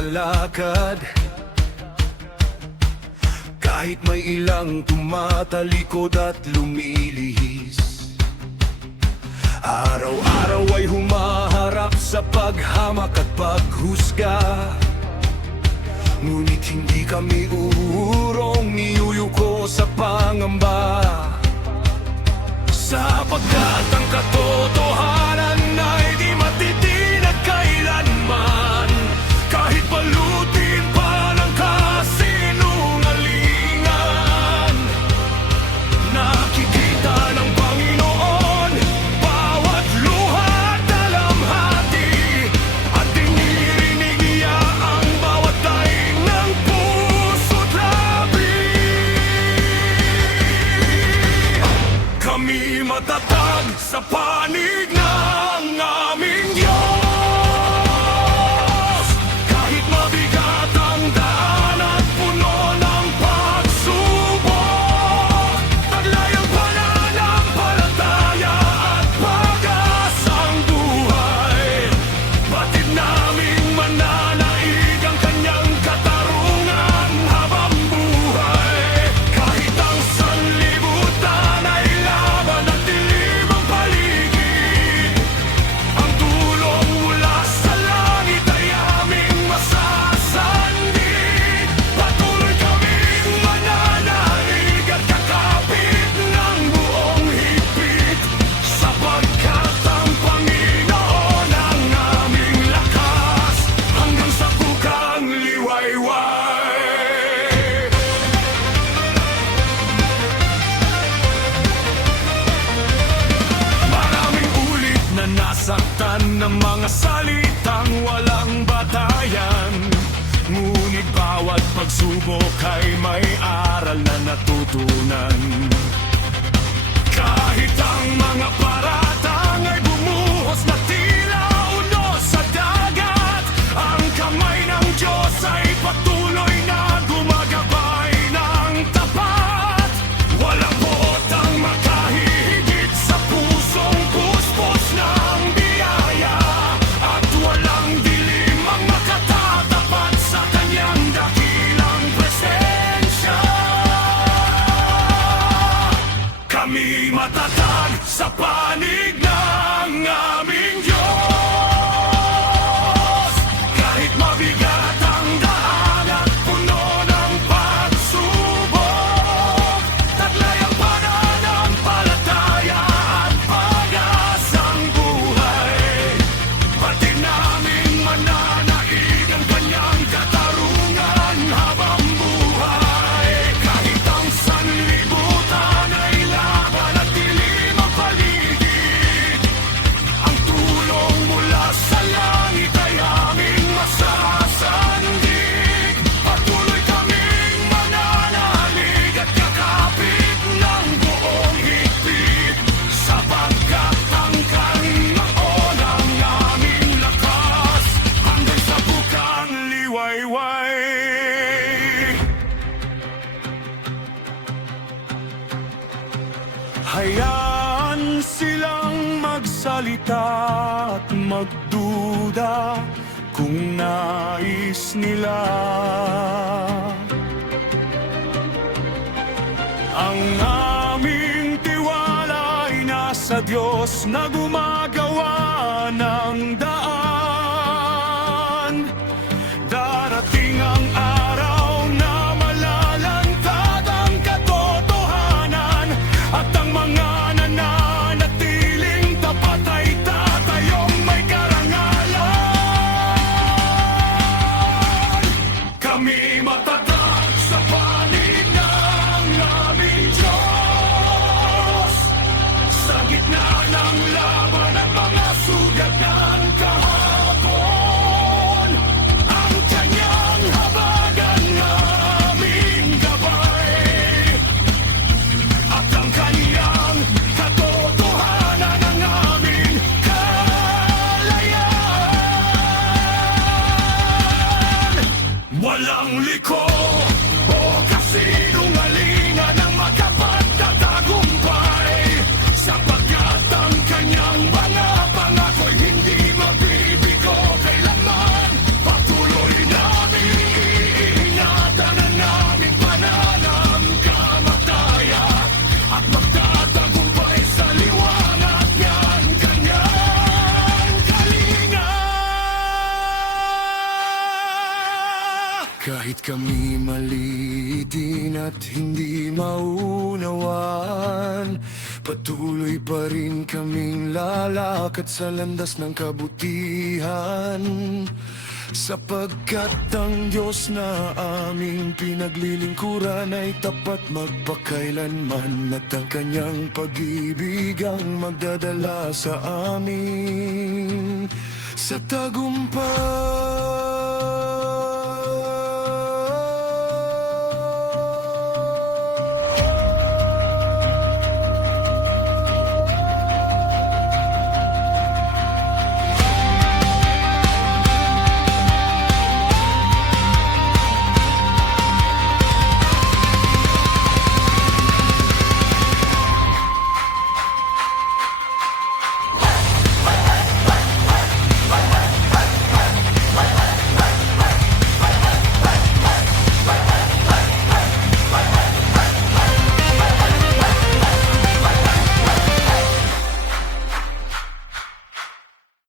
palakad. Kahit may ilang tumatalikod at lumilihis, araw-araw ay humaharap sa paghamak at paghusga. Ngunit hindi kami uurong niyuyuko sa pangamba, sapagkat ang katotohanan ay di matitinag kailanman. Kahit balutin pa ng kasinungalingan, nakikita ng Panginoon bawat luha at dalamhati, at dinirinig niya ang bawat daing ng puso't labi. Kami matatag sa panig ng aming Diyos. Kahit mabigat ang daan at puno ng pagsubok, taglay ang pananampalataya at pag-asang buhay. Batid naming mananaig ang kanyang katarungan habang buhay. Kahit ang sanlibutan ay laban at dilim ang paligid, ang tulong mula sa langit ay aming masasandig. Patuloy kaming mananaig at kakapit ng buong higpit, sapagkat ang Panginoon ang aming lakas hanggang sa bukang liwayway. Maraming ulit na nasaktan ng mga salitang walang batayan, ngunit bawat pagsubok ay may aral na natutunan. Kahit ang mga paratang ay bumuhos na tila unos sa dagat, ang kamay ng Diyos ay patuloy na gumagabay ng tapat. Walang buot ang makahihigit sa pusong puspos ng biyaya, at walang dilim ang makatatapat sa kanyang dakilang presensya. Kami matatag sa panig ng aming Diyos. Kahit mabigat ang daan at puno ng pagsubok, taglay ang pananampalataya at pag-asang buhay. Batid naming mananaig ang kanyang katarungan habang buhay. Kahit ang sanlibutan ay laban at dilim ang paligid, ang tulong mula sa langit ay aming masasandig. Patuloy kaming mananalig at kakapit ng buong higpit, sapagkat ang Panginoon ang aming lakas hanggang sa bukang liwayway. Hayaan silang magsalita at magduda kung nais nila. Ang aming tiwala ay nasa Diyos na gumagawa ng daan. Darating ang araw na malalantad ang katotohanan, at ang mga nananatiling tapat ay tatayong may karangalan. Kami matatag sa panig ng aming Diyos. Sa gitna ng laban at mga sugat ng kahapon, ang kanyang habagan aming gabay, at ang kanyang katotohanan ang aming kalayaan. Walang liko o kasinungalingan ang makapagtatagumpay, sapagkat ang kanyang mga pangako'y hindi mabibigo kailanman. Patuloy na Kahit kami maliitin at hindi maunawaan, patuloy pa rin kaming lalakad sa landas ng kabutihan. Sapagkat ang Diyos na aming pinaglilingkuran ay tapat magpakailanman, at ang kanyang pag-ibig ang magdadala sa amin sa tagumpay.